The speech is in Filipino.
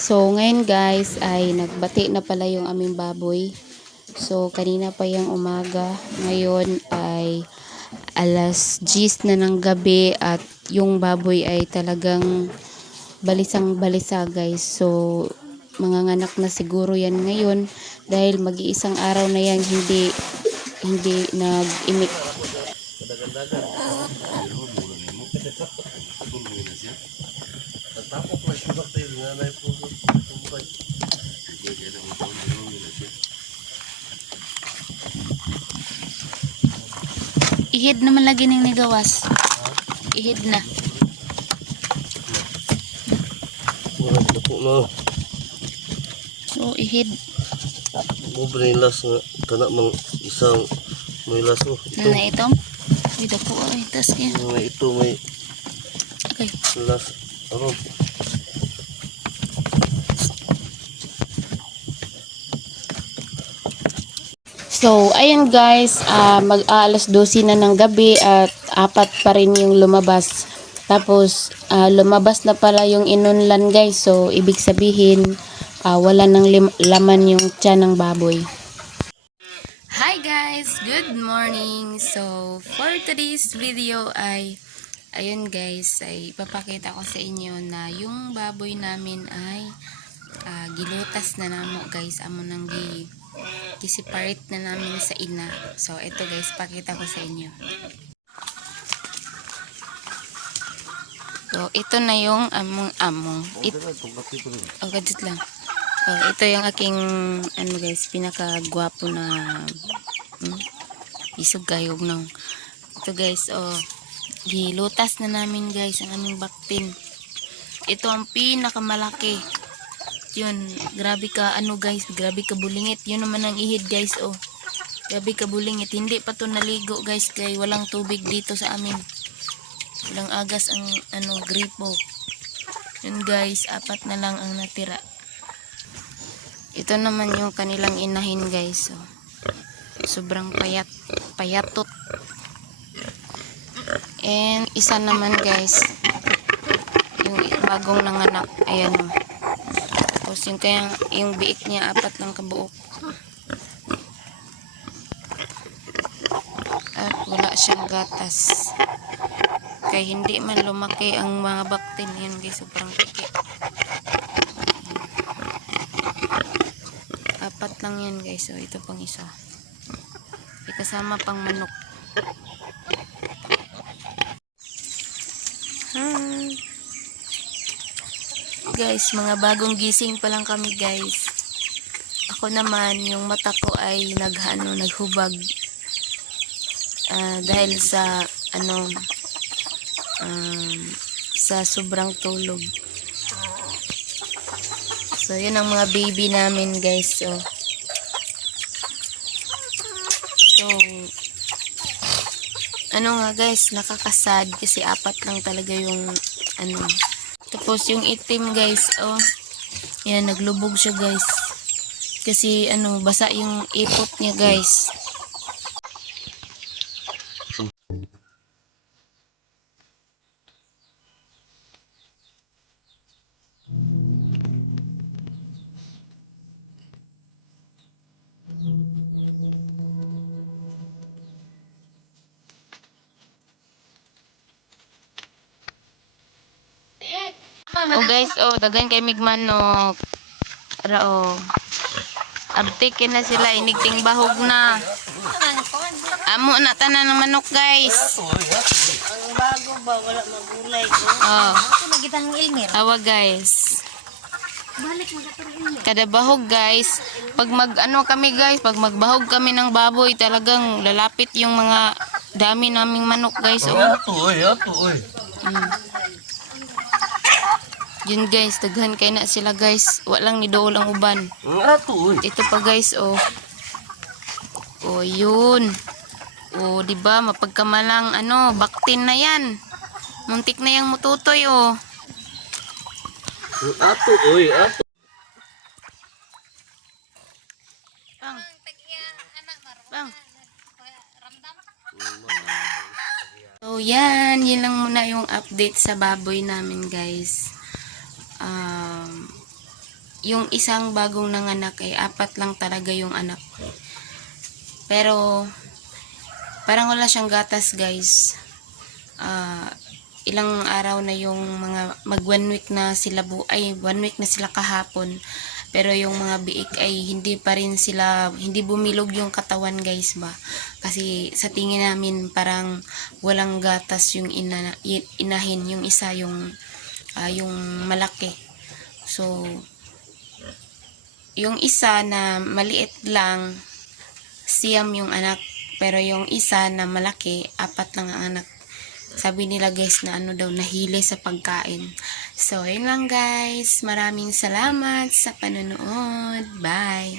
So, ngayon guys, ay nagbati na pala yung aming baboy. So, kanina pa yung umaga. Ngayon ay alas 10 na ng gabi at yung baboy ay talagang balisang balisa guys. So, manganganak na siguro yan ngayon dahil mag-iisang araw na yan hindi nag-imik. Ihid naman lagi ning nigawas. Ihid na. So, ihid. Binilas nga tanak mang isang milas mo. Ito. Na ito? Ito po ay tas kaya. Ito may Okay. milas. Ano? So, ayan guys, mag-aalas 12 na ng gabi at apat pa rin yung lumabas. Tapos, lumabas na pala yung inunlan guys. So, ibig sabihin, wala nang laman yung tiyan ng baboy. Hi guys! Good morning! So, for today's video ay, ayun guys, ay ipapakita ko sa inyo na yung baboy namin ay gilutas na namo guys. Amo nang separate na namin sa ina. So, ito guys, pakita ko sa inyo. So, ito na yung among. Gadget lang. Ito yung aking, ano guys, pinakagwapo na isog gayog nang. Ito guys, gilutas na namin guys ang aming baktin. Ito ang pinakamalaki. Yun, grabe ka guys, grabe ka bulingit. Yun naman ang ihid guys, grabe ka bulingit. Hindi pa to naligo guys, kaya walang tubig dito sa amin. Walang agas ang gripo. Yun guys, apat na lang ang natira. Ito naman yung kanilang inahin guys, sobrang payatot. And isa naman guys, yung bagong nanganak, ayan Tapos yung biik niya, apat lang kabuok. At wala siyang gatas. Kaya hindi man lumaki ang mga baktin. Yan guys, sobrang piki. Apat lang yan guys. So, ito pang isa. May kasama pang manok. Guys, mga bagong gising pa lang kami guys. Ako naman, yung mata ko ay naghubag dahil sa sa sobrang tulog. So yun ang mga baby namin guys. So nga guys, nakakasad kasi apat lang talaga yung Tapos yung itim guys, yan, naglubog siya guys. Kasi basa yung ipot niya guys. Guys, dagan kay migmanok. Abtik na sila, inigting bahog na. Amo na tanan ng manok guys. Ang bago ba, wala magulay ko. Ito nagitang Elmer. Awa guys. Balik mo Kada bahog guys, pag pag magbahog kami ng baboy, talagang lalapit yung mga dami naming manok guys. Ato. Yun guys, daghan kay na sila guys. Walang nidool ang uban. Ito pa guys, yun. Di ba mapagkamalang baktin na yan. Muntik na yang mututoy Ato. Bang. So yan lang muna yung update sa baboy namin guys. yung isang bagong nanganak ay 4 lang talaga yung anak. Pero parang wala siyang gatas guys. Ilang araw na yung mga mag 1 week na sila 1 week na sila kahapon. Pero yung mga biik ay hindi pa rin sila, hindi bumilog yung katawan guys ba. Kasi sa tingin namin parang walang gatas yung inahin, yung isa yung malaki. So yung isa na maliit lang, siyam yung anak. Pero yung isa na malaki, 4 lang ang anak. Sabi nila guys na ano daw, nahili sa pagkain. So, yun lang guys. Maraming salamat sa panonood. Bye!